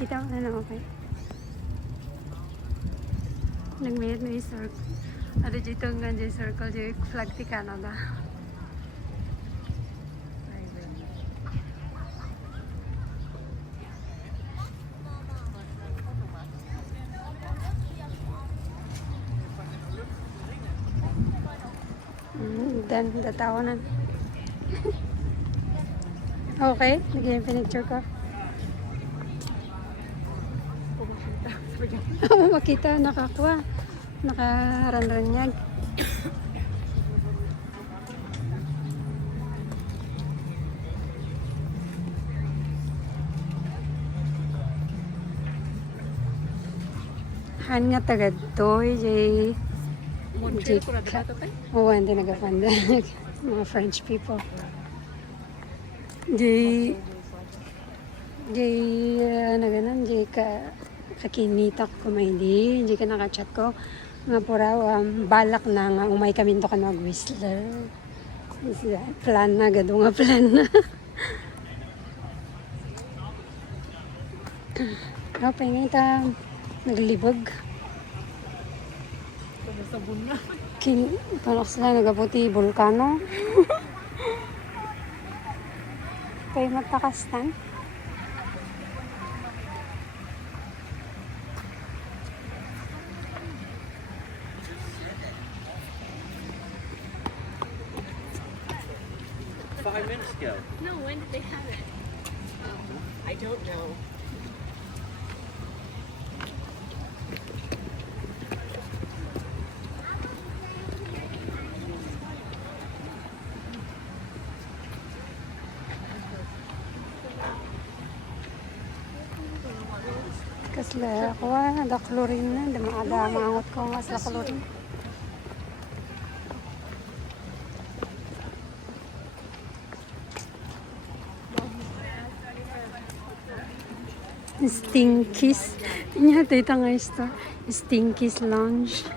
Kita ko na okay. Nagmayat na yung circle. Ada dito nga dyan circle, dyan flag ti Canada. Dan, datawanan. Okay, lagyan yung pinicture ko. Oo, makita, nakakuha. Nakaranranyag. Han nga tagad to, jay... Oo, hindi nagapanda. Mga French people. Jay... ano ganon, jay kakinita ko kumahindi, jay ka nakachat ko. Nga po raw, balak na nga, umay kami ito ka mag-whistler. Plan na, gado nga plan na. Okay, ngayon ta, naglibog. Sabon na. Paano sila nagaputi vulkano? Kaya matakastan. Five minutes ago. No, when did they have it? I don't know. Kasla ako, da chlorine na. Ada mangot ko nga sa chlorine. Stinkies. Nya tita nga ito. Stinkies Lounge.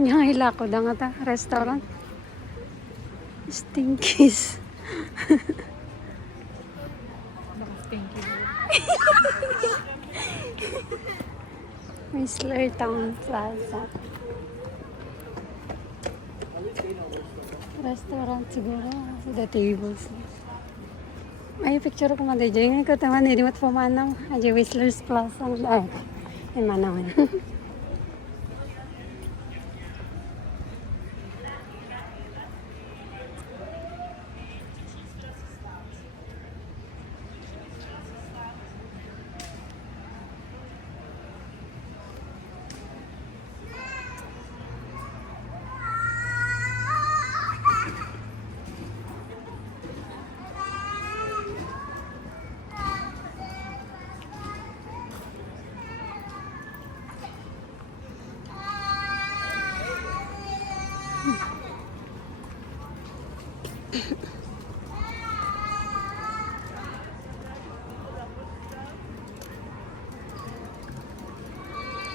Nya hila ko da nga ta. Restaurant. Stinkies. Thank you. Whistler Town Plaza. Restaurant siguro. The tables. Ay, picture ko man dito. Ngayon ko taman, hindi mat pamanam. Aja Whistler's Plaza. Ay, yung manawan.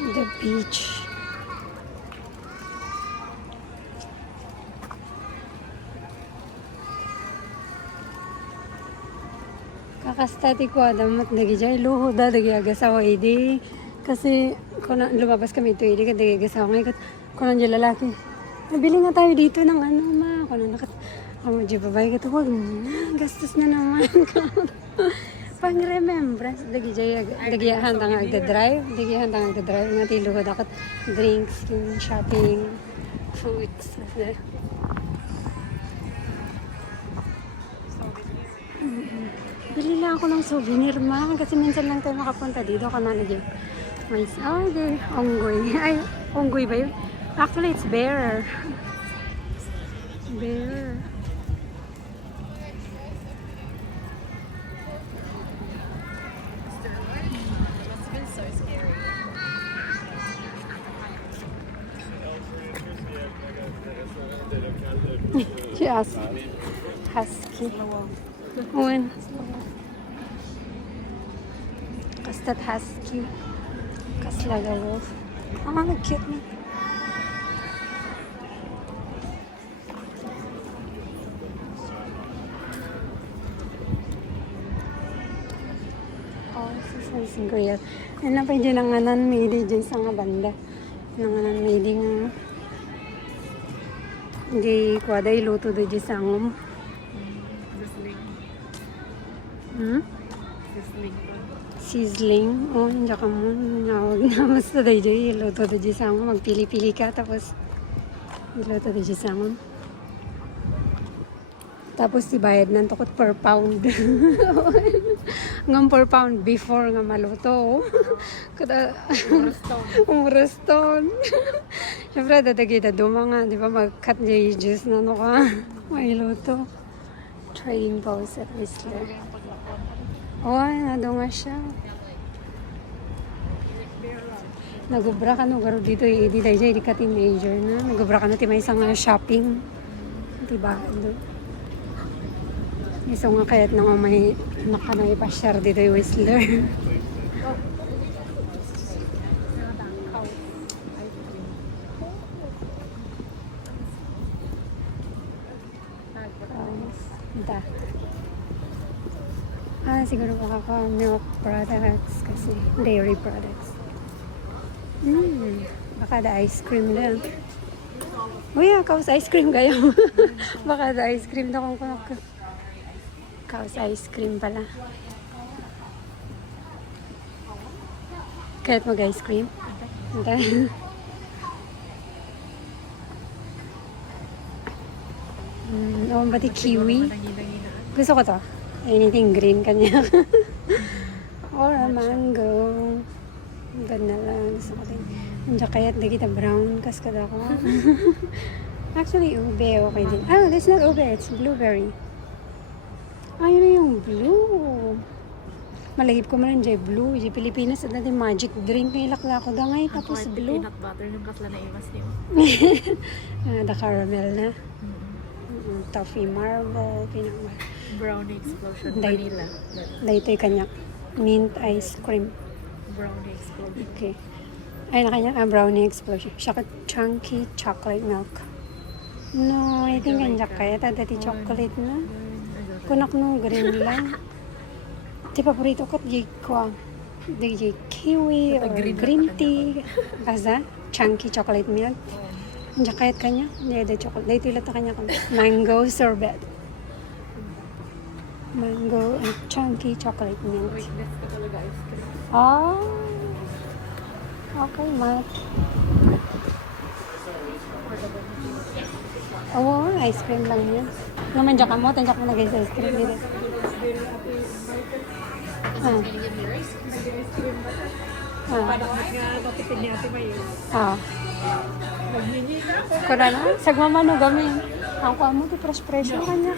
The beach. Kakastati ko adamat dagi jay luho da dagi agasawa idi kasi kung lumabas kami ito idi dagi agasawa ngayon kung nandiyan lalaki nabili nga tayo dito ng ano ma kung nakat di babay ka wag na gastos na naman pang remembrance dagi jay dagi handang agda-drive nga tilo ko dapat drinks shopping foods bili lang ako ng souvenir ma kasi minsan lang tayo makapunta dito kanana dyan may okay onggoy ay onggoy ba yun actually it's bear she asked husky when kastat husky kaslaga wolf cute na oh this is Grill. Yan na pa dyan ang anan may di dyan sa nga banda. Ang anan may di nga. Di kuwada iluto di dyan sa ngom. Hmm? Sizzling. Oh, nandiyan ka mo. Nawag na mas na di dyan. Iluto di dyan sa ngom. Magpili-pili ka tapos iluto di dyan sa ngom. Tapos ibayad ng tukot per pound. Ngam per pound before nga maluto. Kada umuraston. Siyempre dadagay da duma nga, di ba mag-cut the juice na no ka. May luto. Trading post at Whistler. Oy, nado nga siya. Nagubra ka no, garo dito di dahil di ka teenager na. Nagubra ka no, timay isang shopping. Diba? So nga kaya't nang may nakanay pa share dito yung Whistler. Siguro baka milk products kasi dairy products. Baka da ice cream lang. Uy, kaos ice cream kayo. Baka da ice cream na kung kaos ice cream pala. Kahit mag-ice cream? Hindi. Oh, pati kiwi. Gusto ko to. Anything green kanya. Or a mango. Ganda lang. Gusto ko din. Nandiyan kaya't di kita brown. Kaskada ko. Actually, ube okay din. Oh, that's not ube. It's blueberry. Ayun na yung blue. Malahip ko man dyan blue. Di Pilipinas at natin magic drink. Nilakla ko da ngay. Tapos blue. Peanut butter yung kasla na iwas niyo. The caramel na. Toffee marble. Pinang Brownie explosion. Dahil- Vanilla. Dahito yung kanya. Mint ice cream. Brownie explosion. Okay. Ay, na kanya. Brownie explosion. Siya chunky chocolate milk. No, I think kanya kaya. Tadati chocolate na. Kunak no, green lang. Di paborito ko, di ko. Di kiwi or green tea. Kaza, chunky chocolate milk. Diyan kahit kanya, hindi ada chocolate. Dito ilat na kanya mango sorbet. Mango and chunky chocolate milk. Weakness ko talaga ice cream. Ah, okay, Matt. Oo, ice cream lang yan. Naman dyan ka mo, tanjak mo lagay sa ice cream dito. Panakot nga natipid niya ati mayo. Kura na, sagmamano gamin. Ang kuha mo, di fresh-fresh yung kanya.